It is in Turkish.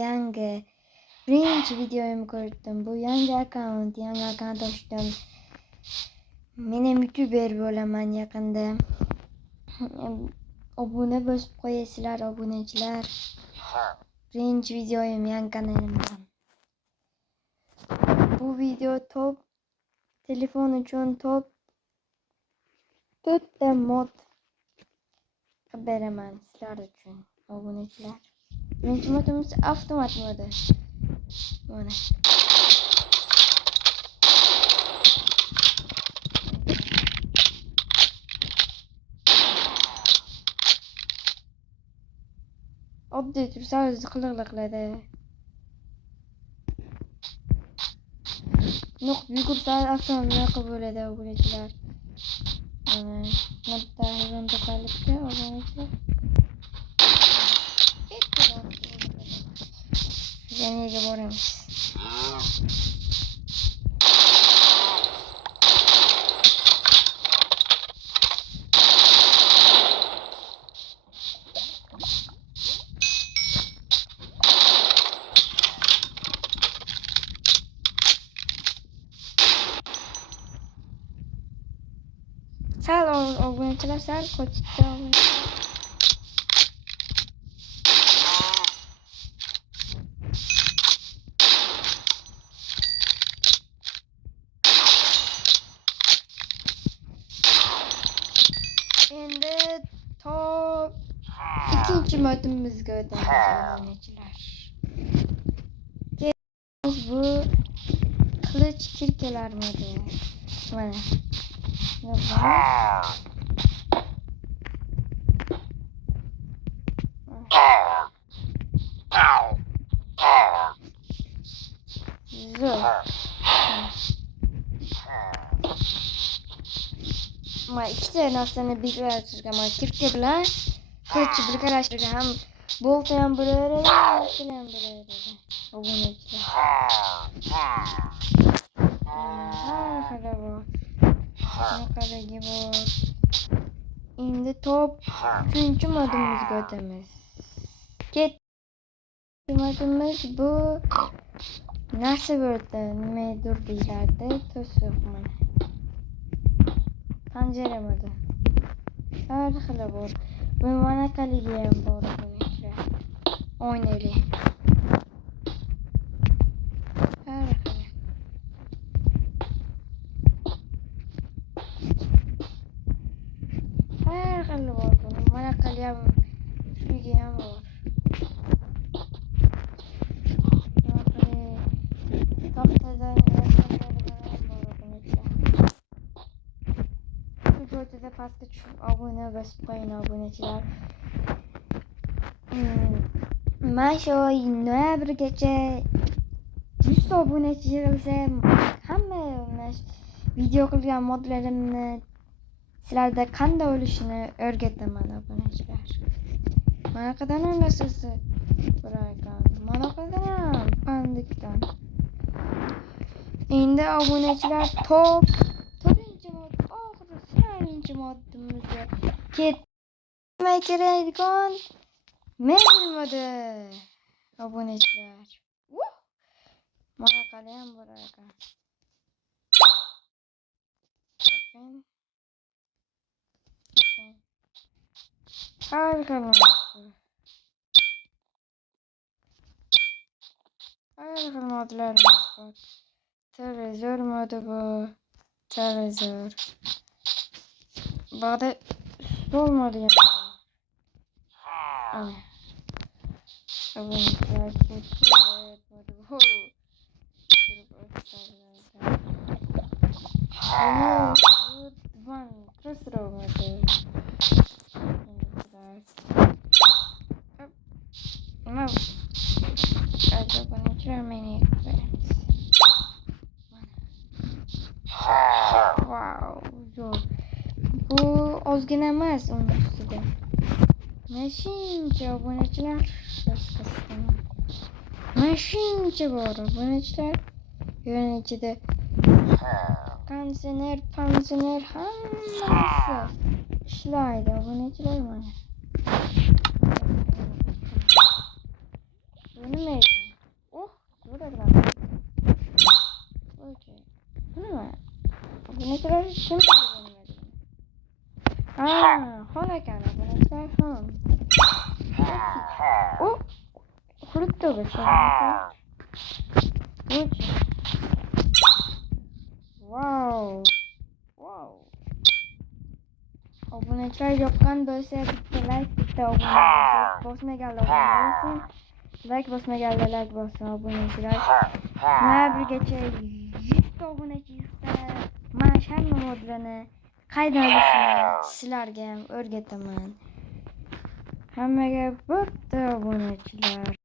Yangi birinchi videoyimni ko'rdim. Bu yangi akkaunt ochdim. Men ham youtuber bo'laman yaqinda. Obuna bosib qo'yasizlar obunachilar. Birinchi videoyim yangi kanalimdan. Bu video top telefon uchun top 4 ta mod beraman sizlar uchun obunachilar. Birinchi modimiz avtomat modi. Mana. Oddiy tursa o'zi qiliqladi. Nuq yugursa avtomat qilib bo'ladi obunachilar. Mana modda hayvon to'qalikka obunachilar. Yangiga boramiz. Sal obunachilar sal ko'chdi. Endi top ikinchi modimizga o'tamiz obunachilar. Bu qilich kirkalar modi. Mana. Ma ikkita narsani birlashtirgan, ma kirka bilan qilichni birlashtirgan, ham bolta ham bo'laveradi, nasl ham bo'laveradi. Obunachilar. Hali bor. Bunaqaligi bor. Endi top 3-chi modimizga o'tamiz. Modimiz bu nasib bo'ldi, nimadir deyiladi, to'siq mana. Panjara modi. Har xil bor. Bu bunaqaligi ham bor obunachilar. O'ynaylik. Har xil bor. Bunaqaligi ham shuga ham bor. To'xtadan videoda pastga tushib obuna bosib qo'ying obunachilar. Men shu noyabrgacha 100 obunachi yig'ilsa, hamma video qilgan modlarimni sizlarda qanday bo'lishini o'rgataman obunachilar. Manaqadan olasiz biroykan. Manaqadan ham pandikdan. Endi obunachilar top 4-mod oxirgi modimizga ketmay kerakdigan men bilmadi obunachilar. Manaqada ham bor ekan. Har xil modlar bor. Televizor modi bu. Televizor. Ba'da stol modi ham. Ana. Obunachilar modi bu. Van Castro modi. Wow. Obunachilar meni wow, zo'r. Bu ozgina emas uning ustida. Mashincha obunachilar. Mashincha bor obunachilar. Yo'lning ichida konditsioner, pansioner hammasi ishlaydi obunachilar mana. Buni nima ekan? Oh, ko'radilar. Okey. Bu nima? Obunachilar kim biladi? Xon ekan obunachilar xon. Oh, xurupdi bu obunachilar. Wow. Wow. Obunachilar yoqqan bo'lsa bitta like, bitta obuna bosmaganlar bo'lsin. Like bosmaganlar like bossin obunachilar. Noyabrgacha 100 ta obunachi yig'sa, men hamma modlarni qaydan olishni sizlarga ham o'rgataman. Hammaga bitta obunachilar.